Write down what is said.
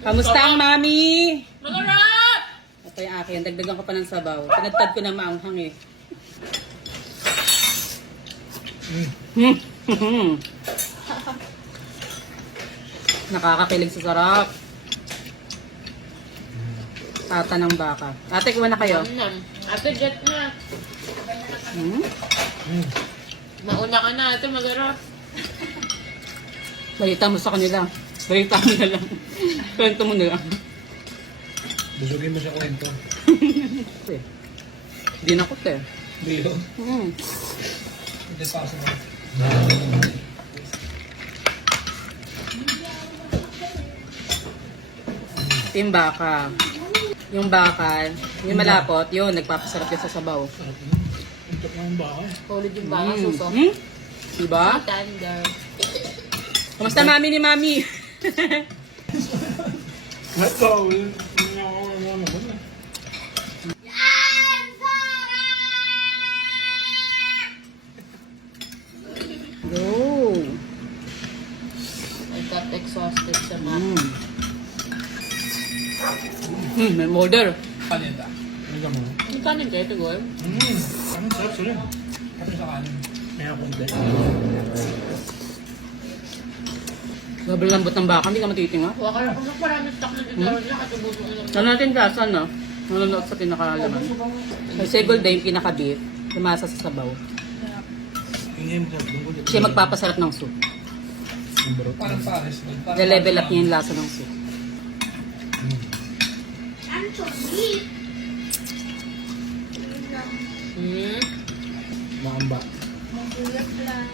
Kamusta ang mami? Masarap! Ito yung akin. Dagdagan ko pa ng sabaw. Tinagtad ko na maanghang eh. Nakakakilig sa sarap. Tata ng baka. Ate, kuha na kayo. Ate, jet na. Mauna ka na, ate, masarap. Balita mo sa kanila. Balita mo na lang. Kwento mo na lang. Busugin mo sa kwento. Hindi na ko te. Bilo. Hindi possible. Ito yung baka. Yung baka, yung malapot, yun, nagpapasarap yun sa sabaw. Untok na yung baka. Solid yung baka, suso. Diba? Tender. Kamusta mami ni mami? Let's go. Hindi ako naman eh. Go! I got exhausted sa math. May molder. Panita. Ano mo? Ang kanin kayo, Tigor? Ano sarap sila? Kasi sa kanin. Kaya konti. Sobrang lambot ng baka, hindi ka matitinga. Huwag ka na kung marami stock na dito. Nakatubuto ko lang. Saan natin gasan, no? Nanonood sa pinakalaman. May segol day yung pinaka-beef. Lumasa sa sabaw. Ingay mo sa lungkot. Siya magpapasarap ng soup. Parang pares. Na-level up niya yung lasa ng soup. Hmm? Maamba. Magulat lang.